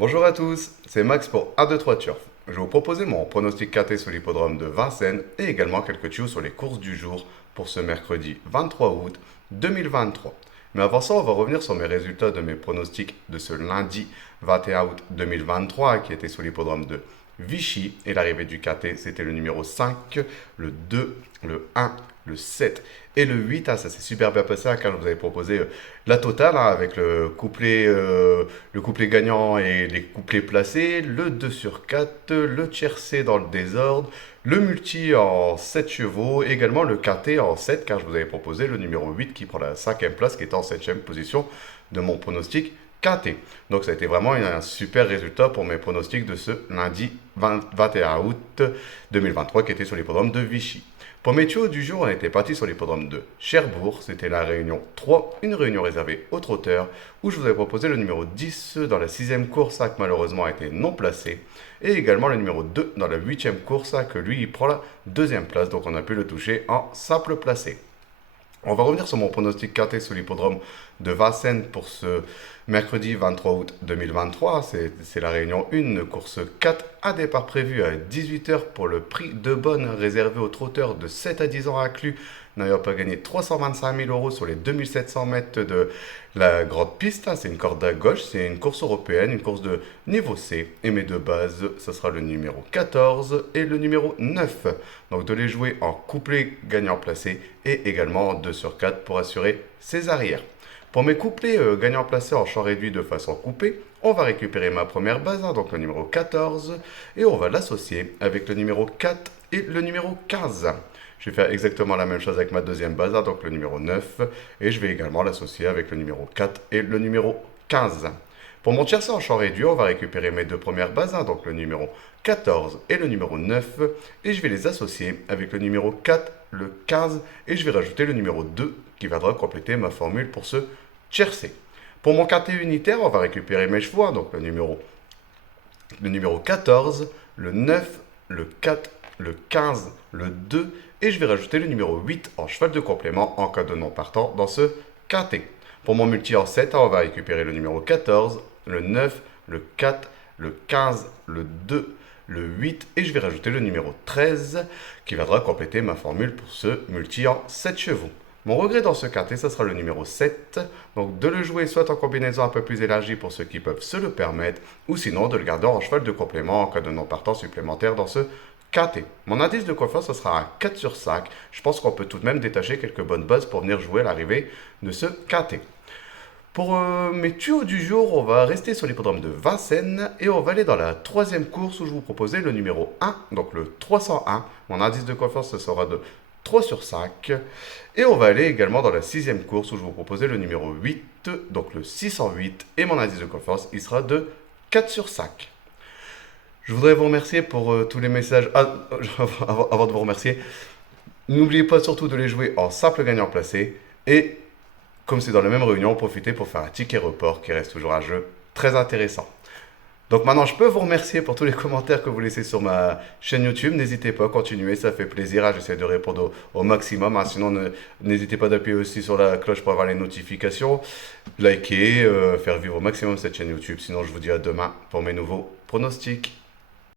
Bonjour à tous, c'est Max pour 1, 2, 3 Turf. Je vais vous proposer mon pronostic KT sur l'hippodrome de Vincennes et également quelques tuyaux sur les courses du jour pour ce mercredi 23 août 2023. Mais avant ça, on va revenir sur mes résultats de mes pronostics de ce lundi 21 août 2023 qui était sur l'hippodrome de Vichy. Et l'arrivée du KT, c'était le numéro 5, le 2, le 1, le 7 et le 8. Ah, ça s'est super bien passé car je vous avais proposé la totale avec le couplet gagnant et les couplets placés, le 2 sur 4, le tiercé dans le désordre, le multi en 7 chevaux, également le KT en 7 car je vous avais proposé le numéro 8 qui prend la 5e place qui est en 7e position de mon pronostic KT. Donc ça a été vraiment un super résultat pour mes pronostics de ce lundi 21 août 2023 qui était sur l'hippodrome de Vichy. Pour mes tuyaux du jour, on était parti sur l'hippodrome de Cherbourg. C'était la réunion 3, une réunion réservée aux trotteurs, où je vous avais proposé le numéro 10 dans la 6e course, qui malheureusement a été non placé, et également le numéro 2 dans la 8e course, que lui, il prend la 2e place, donc on a pu le toucher en simple placé. On va revenir sur mon pronostic KT sur l'hippodrome de Vincennes pour ce mercredi 23 août 2023. C'est la réunion 1, course 4, à départ prévu à 18 h pour le prix de bonne réservé aux trotteurs de 7 à 10 ans inclus, n'ayant pas gagné 325 000 euros sur les 2700 mètres de la grande piste. C'est une corde à gauche, c'est une course européenne, une course de niveau C. Et mes deux bases, ce sera le numéro 14 et le numéro 9. Donc de les jouer en couplet gagnant placé et également en 2 sur 4 pour assurer ses arrières. Pour mes couplets gagnants placés en champ réduit de façon coupée, on va récupérer ma première base, donc le numéro 14, et on va l'associer avec le numéro 4 et le numéro 15. Je vais faire exactement la même chose avec ma deuxième base, donc le numéro 9, et je vais également l'associer avec le numéro 4 et le numéro 15. Pour mon tiercé en champ réduit, on va récupérer mes deux premières bases, donc le numéro 14 et le numéro 9, et je vais les associer avec le numéro 4, le 15, et je vais rajouter le numéro 2 qui viendra compléter ma formule pour ce tiercé. Pour mon quartier unitaire, on va récupérer mes chevaux, donc le numéro 14, le 9, le 4, le 15, le 2, et je vais rajouter le numéro 8 en cheval de complément en cas de non partant dans ce quintet. Pour mon multi en 7, on va récupérer le numéro 14, le 9, le 4, le 15, le 2, le 8 et je vais rajouter le numéro 13 qui viendra compléter ma formule pour ce multi en 7 chevaux. Mon regret dans ce quintet, ce sera le numéro 7, donc de le jouer soit en combinaison un peu plus élargie pour ceux qui peuvent se le permettre, ou sinon de le garder en cheval de complément en cas de non partant supplémentaire dans ce KT. Mon indice de confiance, ce sera un 4 sur 5. Je pense qu'on peut tout de même détacher quelques bonnes bases pour venir jouer à l'arrivée de ce KT. Pour mes tuyaux du jour, on va rester sur l'hippodrome de Vincennes et on va aller dans la 3e course où je vous proposais le numéro 1, donc le 301. Mon indice de confiance, ce sera de 3 sur 5. Et on va aller également dans la 6e course où je vous proposais le numéro 8, donc le 608. Et mon indice de confiance, il sera de 4 sur 5. Je voudrais vous remercier pour tous les messages. Avant de vous remercier, n'oubliez pas surtout de les jouer en simple gagnant placé. Et comme c'est dans la même réunion, profitez pour faire un ticket report qui reste toujours un jeu très intéressant. Donc maintenant, je peux vous remercier pour tous les commentaires que vous laissez sur ma chaîne YouTube. N'hésitez pas à continuer, ça fait plaisir. J'essaie de répondre au maximum. Sinon, n'hésitez pas d'appuyer aussi sur la cloche pour avoir les notifications. Likez, faire vivre au maximum cette chaîne YouTube. Sinon, je vous dis à demain pour mes nouveaux pronostics.